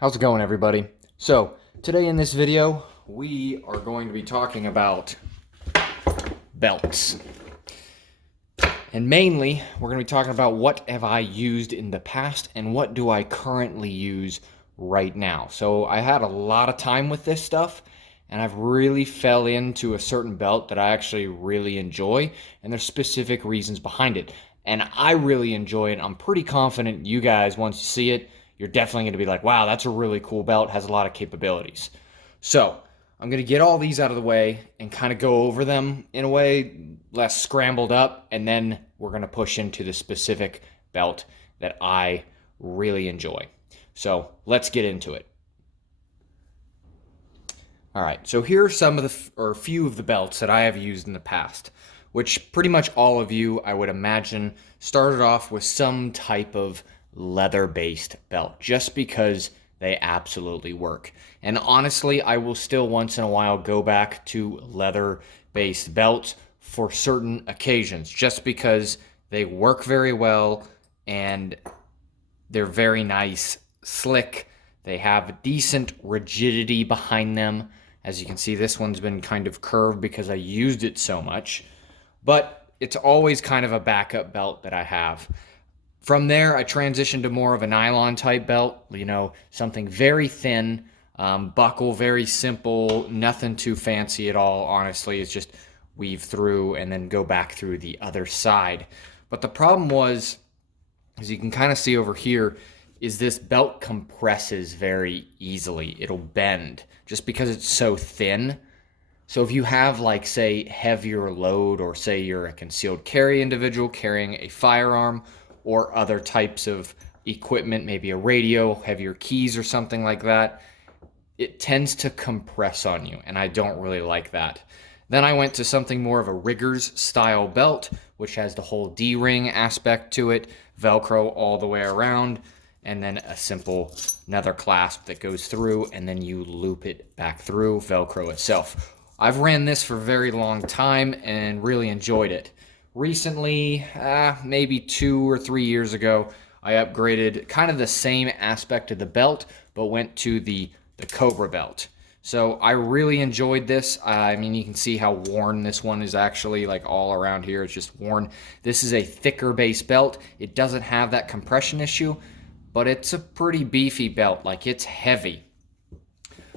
How's it going, everybody? So, today in this video, we are going to be talking about belts. And mainly, we're going to be talking about what have I used in the past and what do I currently use right now. So, I had a lot of time with this stuff, and I've really fell into a certain belt that I actually really enjoy, and there's specific reasons behind it. And I really enjoy it. I'm pretty confident you guys, once you see it, you're definitely going to be like, wow, that's a really cool belt, has a lot of capabilities. So I'm going to get all these out of the way and kind of go over them in a way less scrambled up, and then we're going to push into the specific belt that I really enjoy. So let's get into it. All right, so here are some of or a few of the belts that I have used in the past, which pretty much all of you, I would imagine, started off with some type of leather-based belt, just because they absolutely work. And honestly, I will still once in a while go back to leather-based belts for certain occasions, just because they work very well and they're very nice, slick. They have decent rigidity behind them. As you can see, this one's been kind of curved because I used it so much, but it's always kind of a backup belt that I have. From there, I transitioned to more of a nylon type belt, something very thin, buckle, very simple, nothing too fancy at all, honestly. It's just weave through and then go back through the other side. But the problem was, as you can kind of see over here, is this belt compresses very easily. It'll bend just because it's so thin. So if you have, like, say, heavier load, or say you're a concealed carry individual carrying a firearm or other types of equipment, maybe a radio, heavier keys or something like that, it tends to compress on you, and I don't really like that. Then I went to something more of a riggers style belt, which has the whole D-ring aspect to it, Velcro all the way around, and then a simple nether clasp that goes through, and then you loop it back through, Velcro itself. I've ran this for a very long time and really enjoyed it. Recently, maybe 2 or 3 years ago, I upgraded kind of the same aspect of the belt, but went to the Cobra belt. So I really enjoyed this. I mean, you can see how worn this one is actually, like all around here. It's just worn. This is a thicker base belt. It doesn't have that compression issue, but it's a pretty beefy belt. Like, it's heavy.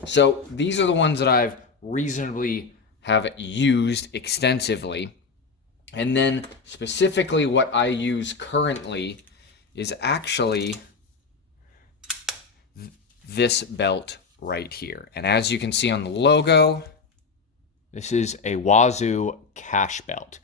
So these are the ones that I've reasonably have used extensively. And then specifically what I use currently is actually this belt right here. And as you can see on the logo, this is a Wazoo cash belt,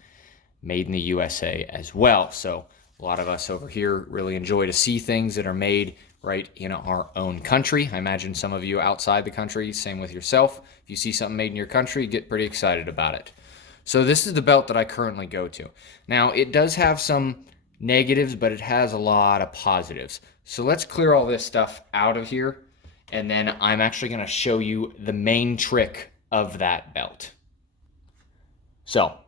made in the USA as well. So a lot of us over here really enjoy to see things that are made right in our own country. I imagine some of you outside the country, same with yourself. If you see something made in your country, you get pretty excited about it. So this is the belt that I currently go to. Now, it does have some negatives, but it has a lot of positives. So let's clear all this stuff out of here, and then I'm actually going to show you the main trick of that belt. So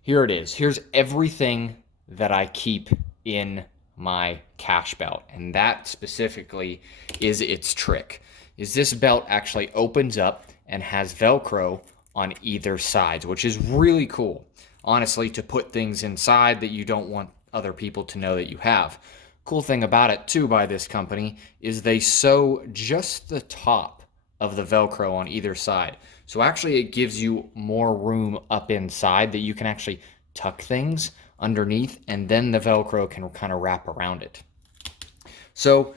here it is. Here's everything that I keep in my cash belt, and that specifically is its trick. Is this belt actually opens up and has Velcro on either side, which is really cool, honestly, to put things inside that you don't want other people to know that you have. Cool thing about it too, by this company, is they sew just the top of the Velcro on either side. So actually it gives you more room up inside that you can actually tuck things underneath, and then the Velcro can kind of wrap around it. So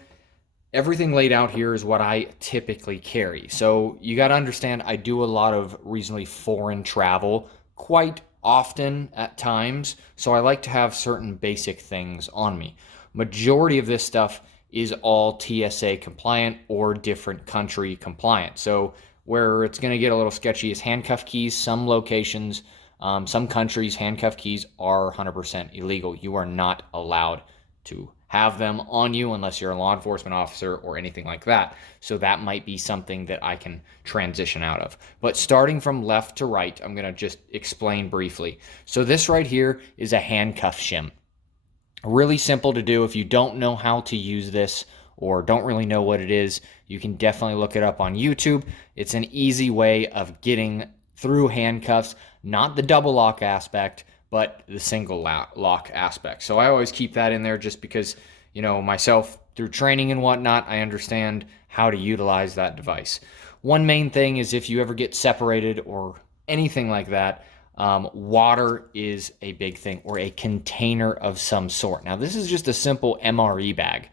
everything laid out here is what I typically carry. So you got to understand, I do a lot of reasonably foreign travel quite often at times. So I like to have certain basic things on me. Majority of this stuff is all TSA compliant or different country compliant. So where it's going to get a little sketchy is handcuff keys. Some locations, some countries, handcuff keys are 100% illegal. You are not allowed to have them on you unless you're a law enforcement officer or anything like that. So that might be something that I can transition out of. But starting from left to right, I'm going to just explain briefly. So this right here is a handcuff shim. Really simple to do. If you don't know how to use this, or don't really know what it is, you can definitely look it up on YouTube. It's an easy way of getting through handcuffs, not the double lock aspect, but the single lock aspect. So I always keep that in there just because, myself through training and whatnot, I understand how to utilize that device. One main thing is if you ever get separated or anything like that, water is a big thing, or a container of some sort. Now, this is just a simple MRE bag.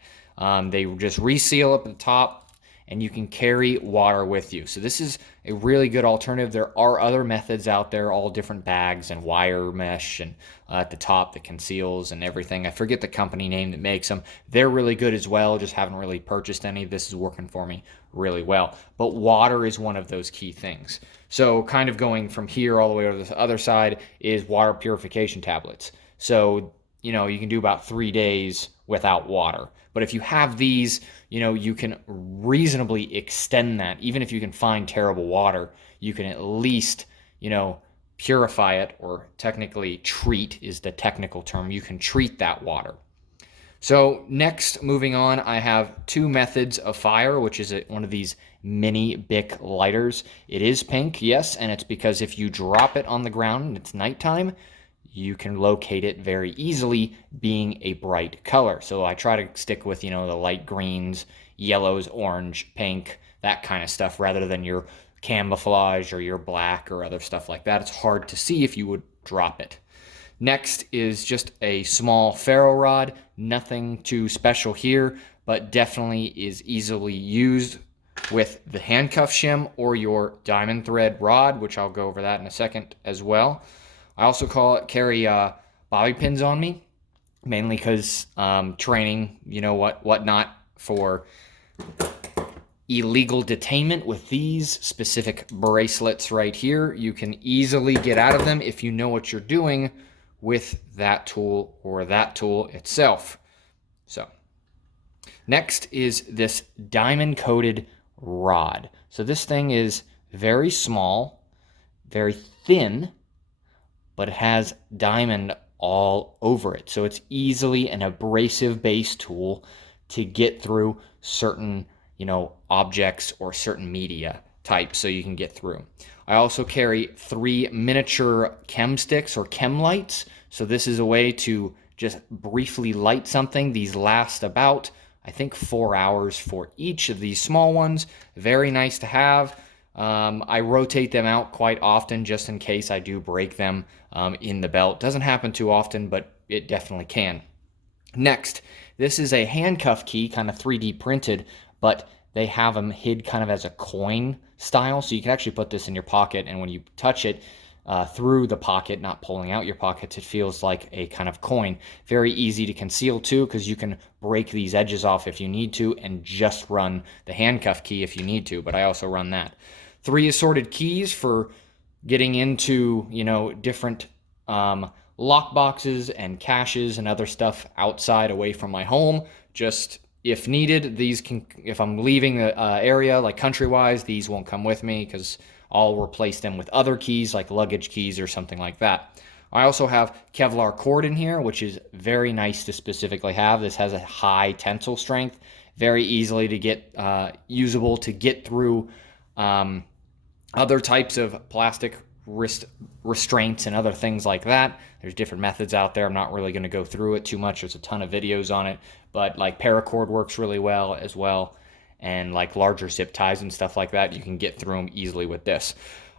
They just reseal up at the top, and you can carry water with you. So this is a really good alternative. There are other methods out there, all different bags and wire mesh, and at the top that conceals and everything. I forget the company name that makes them. They're really good as well. Just haven't really purchased any. This is working for me really well. But water is one of those key things. So kind of going from here all the way to the other side is water purification tablets. So, you can do about 3 days without water. But if you have these, you can reasonably extend that. Even if you can find terrible water, you can at least, purify it, or technically treat is the technical term. You can treat that water. So next, moving on, I have 2 methods of fire, which is one of these mini Bic lighters. It is pink, yes, and it's because if you drop it on the ground and it's nighttime, you can locate it very easily, being a bright color. So I try to stick with, the light greens, yellows, orange, pink, that kind of stuff, rather than your camouflage or your black or other stuff like that. It's hard to see if you would drop it. Next is just a small ferro rod. Nothing too special here, but definitely is easily used with the handcuff shim or your diamond thread rod, which I'll go over that in a second as well. I also carry bobby pins on me, mainly because training, whatnot, for illegal detainment with these specific bracelets right here. You can easily get out of them if you know what you're doing with that tool or that tool itself. So next is this diamond coated rod. So this thing is very small, very thin, but it has diamond all over it. So it's easily an abrasive base tool to get through certain, objects or certain media types, so you can get through. I also carry 3 miniature chem sticks or chem lights. So this is a way to just briefly light something. These last about, I think, 4 hours for each of these small ones. Very nice to have. I rotate them out quite often just in case I do break them in the belt. Doesn't happen too often, but it definitely can. Next, this is a handcuff key, kind of 3D printed, but they have them hid kind of as a coin style. So you can actually put this in your pocket, and when you touch it through the pocket, not pulling out your pockets, it feels like a kind of coin. Very easy to conceal too, because you can break these edges off if you need to and just run the handcuff key if you need to, but I also run that. 3 assorted keys for getting into, different lock boxes and caches and other stuff outside, away from my home. Just if needed, these can, if I'm leaving the area, like country-wise, these won't come with me because I'll replace them with other keys, like luggage keys or something like that. I also have Kevlar cord in here, which is very nice to specifically have. This has a high tensile strength, very easily to get usable to get through other types of plastic wrist restraints and other things like that. There's different methods out there. I'm not really going to go through it too much. There's a ton of videos on it, but like paracord works really well as well, and like larger zip ties and stuff like that, you can get through them easily with this.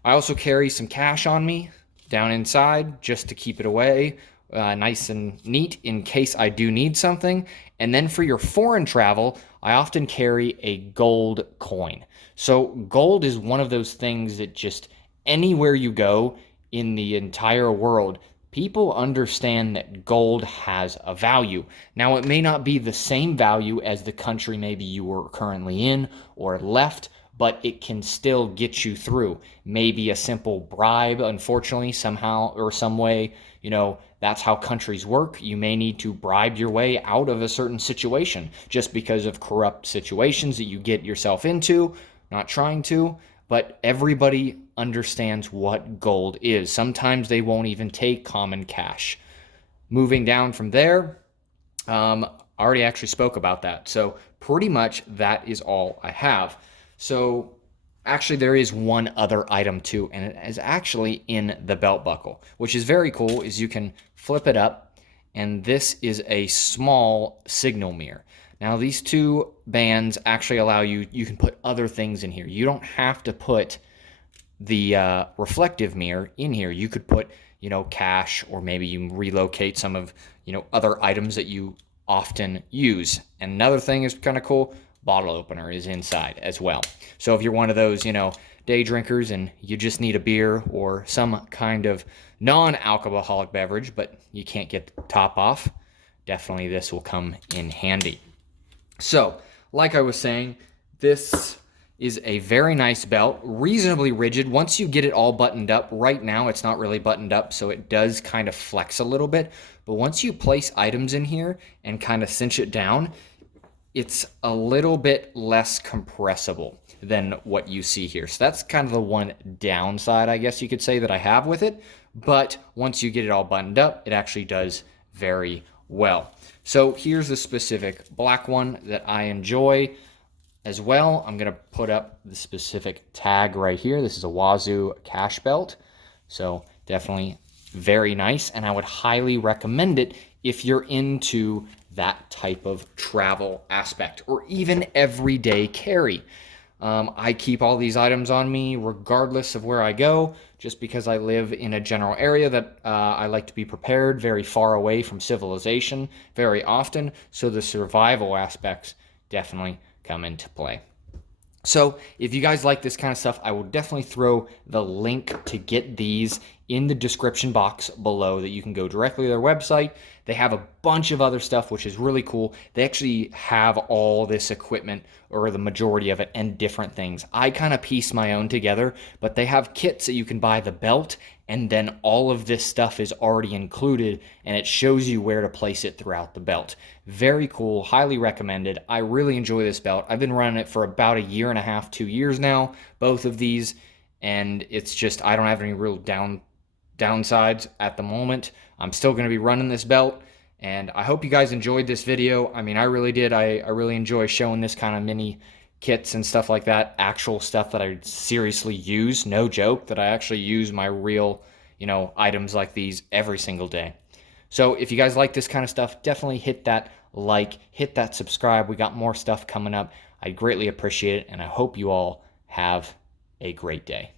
I also carry some cash on me down inside just to keep it away, nice and neat in case I do need something. And then for your foreign travel, I often carry a gold coin. So gold is one of those things that just anywhere you go in the entire world, people understand that gold has a value. Now, it may not be the same value as the country maybe you were currently in or left, but it can still get you through. Maybe a simple bribe, unfortunately, somehow or some way, that's how countries work. You may need to bribe your way out of a certain situation just because of corrupt situations that you get yourself into, not trying to, but everybody understands what gold is. Sometimes they won't even take common cash. Moving down from there, I already actually spoke about that. So pretty much that is all I have. So actually there is one other item too, and it is actually in the belt buckle, which is very cool. Is you can flip it up, and this is a small signal mirror. Now these two bands actually allow you can put other things in here. You don't have to put the reflective mirror in here. You could put, cash, or maybe you relocate some of, other items that you often use. And another thing is kind of cool, bottle opener is inside as well. So if you're one of those, day drinkers and you just need a beer or some kind of non-alcoholic beverage, but you can't get the top off, definitely this will come in handy. So, like I was saying, this is a very nice belt, reasonably rigid. Once you get it all buttoned up, right now it's not really buttoned up, so it does kind of flex a little bit. But once you place items in here and kind of cinch it down, it's a little bit less compressible than what you see here. So that's kind of the one downside, I guess you could say, that I have with it. But once you get it all buttoned up, it actually does very well. So here's the specific black one that I enjoy as well. I'm going to put up the specific tag right here. This is a Wazoo cash belt. So definitely very nice, and I would highly recommend it if you're into that type of travel aspect or even everyday carry. I keep all these items on me regardless of where I go, just because I live in a general area that I like to be prepared, very far away from civilization very often, so the survival aspects definitely come into play. So if you guys like this kind of stuff, I will definitely throw the link to get these in the description box below, that you can go directly to their website. They have a bunch of other stuff, which is really cool. They actually have all this equipment, or the majority of it, and different things. I kind of piece my own together, but they have kits that you can buy the belt, and then all of this stuff is already included, and it shows you where to place it throughout the belt. Very cool, highly recommended. I really enjoy this belt. I've been running it for about 1.5 years, 2 years now, both of these, and it's just, I don't have any real downsides at the moment. I'm still going to be running this belt, and I hope you guys enjoyed this video. I mean, I really did. I really enjoy showing this kind of mini kits and stuff like that, actual stuff that I seriously use, no joke, that I actually use my real, items like these every single day. So if you guys like this kind of stuff, definitely hit that like, hit that subscribe. We got more stuff coming up. I greatly appreciate it, and I hope you all have a great day.